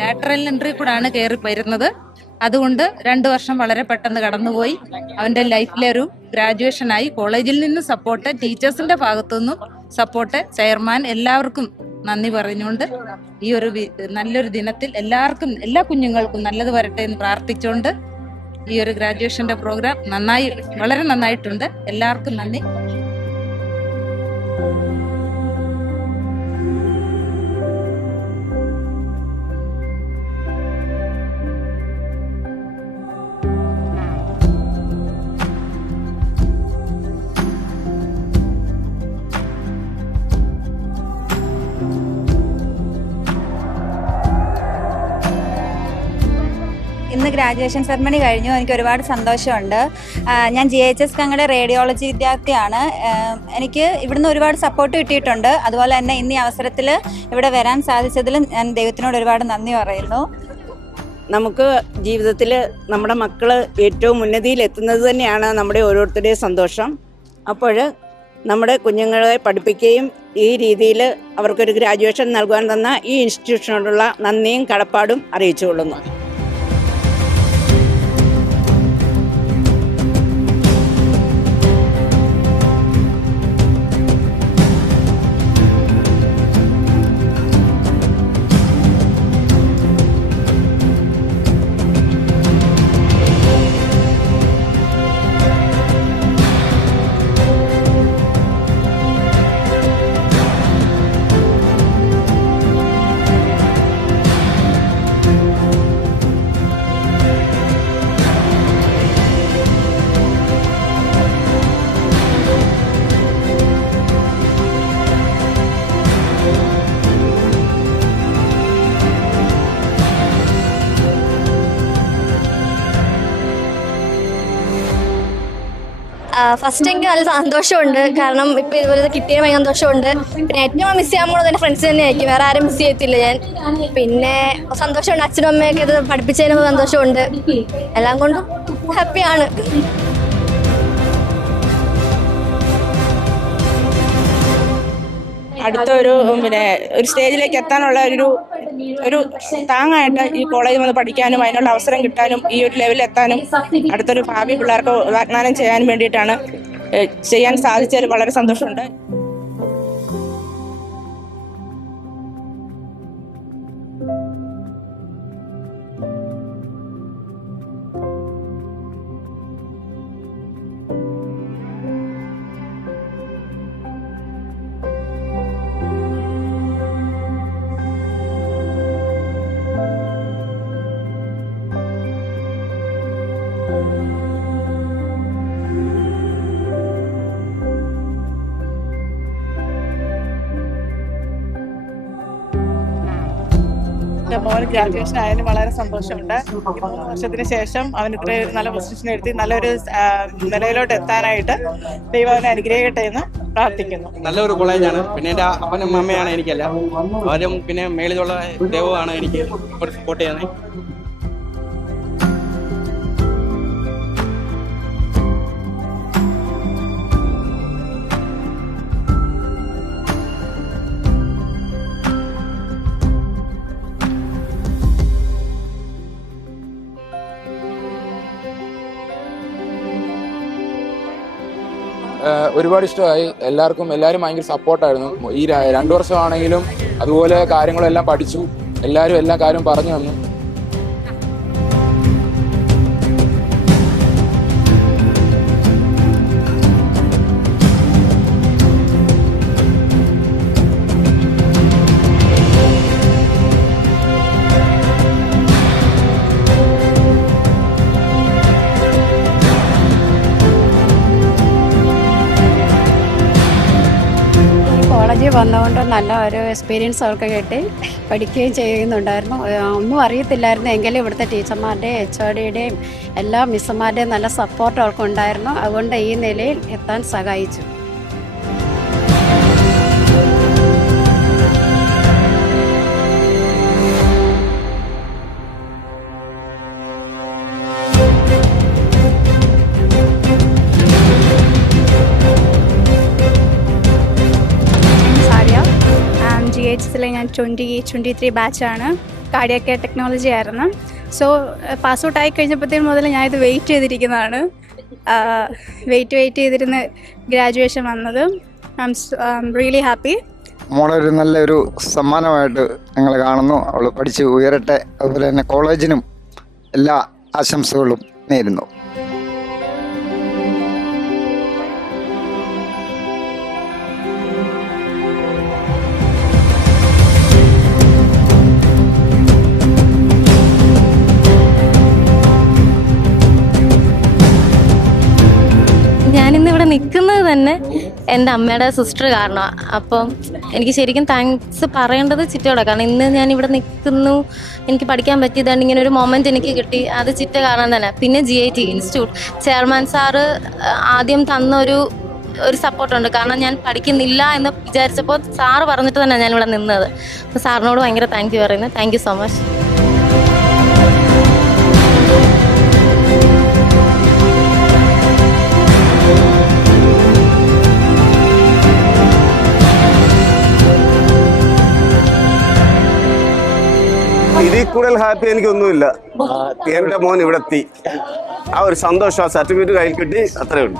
Lateral entry കൂടാണ് കയറി വരുന്നത്. അതുകൊണ്ട് 2 വർഷം വളരെ പെട്ടെന്ന് കടന്നുപോയി. അവന്റെ ലൈഫിലെ ഒരു ഗ്രാജുവേഷനായി. കോളേജിൽ നിന്ന് സപ്പോർട്ട്, ടീച്ചേഴ്സിന്റെ ഭാഗത്തുനിന്നും സപ്പോർട്ട്, ചെയർമാൻ, എല്ലാവർക്കും നന്ദി പറഞ്ഞുകൊണ്ട് ഈ ഒരു നല്ലൊരു ദിനത്തിൽ എല്ലാവർക്കും, എല്ലാ കുഞ്ഞുങ്ങൾക്കും നല്ലത് വരട്ടെ എന്ന് പ്രാർത്ഥിച്ചുകൊണ്ട് ഈ ഒരു ഗ്രാജുവേഷന്റെ പ്രോഗ്രാം വളരെ നന്നായിട്ടുണ്ട്. എല്ലാവർക്കും നന്ദി. ഇന്ന് ഗ്രാജുവേഷൻ സെറമണി കഴിഞ്ഞു. എനിക്ക് ഒരുപാട് സന്തോഷമുണ്ട്. ഞാൻ GHS കങ്ങളുടെ റേഡിയോളജി വിദ്യാർത്ഥിയാണ്. എനിക്ക് ഇവിടുന്ന് ഒരുപാട് സപ്പോർട്ട് കിട്ടിയിട്ടുണ്ട്. അതുപോലെ തന്നെ ഇന്ന് ഈ അവസരത്തിൽ ഇവിടെ വരാൻ സാധിച്ചതിൽ ഞാൻ ദൈവത്തിനോട് ഒരുപാട് നന്ദി പറയുന്നു. നമുക്ക് ജീവിതത്തിൽ നമ്മുടെ മക്കൾ ഏറ്റവും ഉന്നതിയിൽ എത്തുന്നത് തന്നെയാണ് നമ്മുടെ ഓരോരുത്തരുടെയും സന്തോഷം. അപ്പോൾ നമ്മുടെ കുഞ്ഞുങ്ങളെ പഠിപ്പിക്കുകയും ഈ രീതിയിൽ അവർക്കൊരു ഗ്രാജുവേഷൻ നൽകുവാൻ തന്ന ഈ ഇൻസ്റ്റിറ്റ്യൂഷനോടുള്ള നന്ദിയും കടപ്പാടും അറിയിച്ചുകൊള്ളുന്നു. ഫസ്റ്റ് എനിക്ക് നല്ല സന്തോഷമുണ്ട്. കാരണം ഇപ്പം ഇതുപോലെ കിട്ടിയ ഭയങ്കര സന്തോഷമുണ്ട്. പിന്നെ ഏറ്റവും മിസ് ചെയ്യാൻ പോകുന്നത് എൻ്റെ ഫ്രണ്ട്സ് തന്നെയായിരിക്കും. വേറെ ആരും മിസ് ചെയ്യത്തില്ല ഞാൻ. പിന്നെ സന്തോഷമുണ്ട്. അച്ഛനും അമ്മയൊക്കെ ഇത് പഠിപ്പിച്ചതിന് സന്തോഷമുണ്ട്. എല്ലാം കൊണ്ടും ഹാപ്പിയാണ്. അടുത്ത ഒരു സ്റ്റേജിലേക്ക് എത്താനുള്ള ഒരു താങ്ങായിട്ട് ഈ കോളേജിൽ വന്ന് പഠിക്കാനും അതിനുള്ള അവസരം കിട്ടാനും ഈ ഒരു ലെവലിൽ എത്താനും അടുത്തൊരു ഭാവി പിള്ളേർക്ക് വാഗ്ദാനം ചെയ്യാൻ വേണ്ടിയിട്ടാണ് ചെയ്യാൻ സാധിച്ചതിൽ വളരെ സന്തോഷമുണ്ട്. മോൻ ഗ്രാജുവേഷൻ ആയതിന് വളരെ സന്തോഷമുണ്ട്. 3 വർഷത്തിന് ശേഷം അവൻ ഇത്രയും നല്ല പൊസിഷൻ എടുത്ത് നല്ലൊരു നിലയിലോട്ട് എത്താനായിട്ട് ദൈവം അവനെ അനുഗ്രഹിക്കട്ടെ എന്ന് പ്രാർത്ഥിക്കുന്നു. നല്ലൊരു കോളേജാണ്. പിന്നെ എൻ്റെ അപ്പനും അമ്മയാണ് എനിക്കല്ല, അവരും പിന്നെ മേളിലുള്ള ദൈവമാണ് എനിക്ക് സപ്പോർട്ട് ചെയ്യുന്നത്. ഒരുപാട് ഇഷ്ടമായി. എല്ലാവരും ഭയങ്കര സപ്പോർട്ടായിരുന്നു. ഈ 2 വർഷമാണെങ്കിലും അതുപോലെ കാര്യങ്ങളെല്ലാം പഠിച്ചു. എല്ലാവരും എല്ലാ കാര്യവും പറഞ്ഞു തന്നു. കോളേജിൽ വന്നുകൊണ്ട് നല്ല ഒരു എക്സ്പീരിയൻസ് അവർക്ക് കിട്ടി. പഠിക്കുകയും ചെയ്യുന്നുണ്ടായിരുന്നു. ഒന്നും അറിയത്തില്ലായിരുന്നു. എങ്കിലും ഇവിടുത്തെ ടീച്ചർമാരുടെയും HODയുടെയും എല്ലാ മിസ്സുമാരുടെയും നല്ല സപ്പോർട്ട് അവർക്കുണ്ടായിരുന്നു. അതുകൊണ്ട് ഈ നിലയിൽ എത്താൻ സഹായിച്ചു. GHSലെ ഞാൻ 2023 ബാച്ചാണ്. കാർഡിയാക് കെയർ ടെക്നോളജി ആയിരുന്നു. സോ പാസ് ഔട്ട് ആയി കഴിഞ്ഞപ്പോഴത്തേക്കും മുതൽ ഞാനിത് വെയിറ്റ് ചെയ്തിരിക്കുന്നതാണ്. വെയിറ്റ് ചെയ്തിരുന്ന് ഗ്രാജുവേഷൻ വന്നത്. I'm really happy. മോളൊരു നല്ലൊരു സമ്മാനമായിട്ട് ഞങ്ങൾ കാണുന്നു. അവൾ പഠിച്ച് ഉയരട്ടെ. അതുപോലെ തന്നെ കോളേജിനും എല്ലാ ആശംസകളും നേരുന്നു. ഞാനിന്ന് ഇവിടെ നിൽക്കുന്നത് തന്നെ എൻ്റെ അമ്മയുടെ സിസ്റ്റർ കാരണമാണ്. അപ്പം എനിക്ക് ശരിക്കും താങ്ക്സ് പറയേണ്ടത് ചിറ്റയോടെ. കാരണം ഇന്ന് ഞാൻ ഇവിടെ നിൽക്കുന്നു, എനിക്ക് പഠിക്കാൻ പറ്റിയതാണ്, ഇങ്ങനെ ഒരു മൊമെൻ്റ് എനിക്ക് കിട്ടി, അത് ചിറ്റ കാരണം തന്നെ. പിന്നെ GIT ഇൻസ്റ്റിറ്റ്യൂട്ട് ചെയർമാൻ സാറ് ആദ്യം തന്നൊരു സപ്പോർട്ടുണ്ട്. കാരണം ഞാൻ പഠിക്കുന്നില്ല എന്ന് വിചാരിച്ചപ്പോൾ സാറ് പറഞ്ഞിട്ട് തന്നെ ഞാനിവിടെ നിന്നത്. അപ്പോൾ സാറിനോട് ഭയങ്കര താങ്ക് യു പറയുന്നത്. Thank you so much. ഇതിൽ കൂടുതൽ ഹാപ്പി എനിക്കൊന്നുമില്ല. എൻ്റെ മോൻ ഇവിടെ എത്തി, ആ ഒരു സന്തോഷം, ആ സർട്ടിഫിക്കറ്റ് കയ്യിൽ കിട്ടി, അത്രയേ ഉള്ളൂ.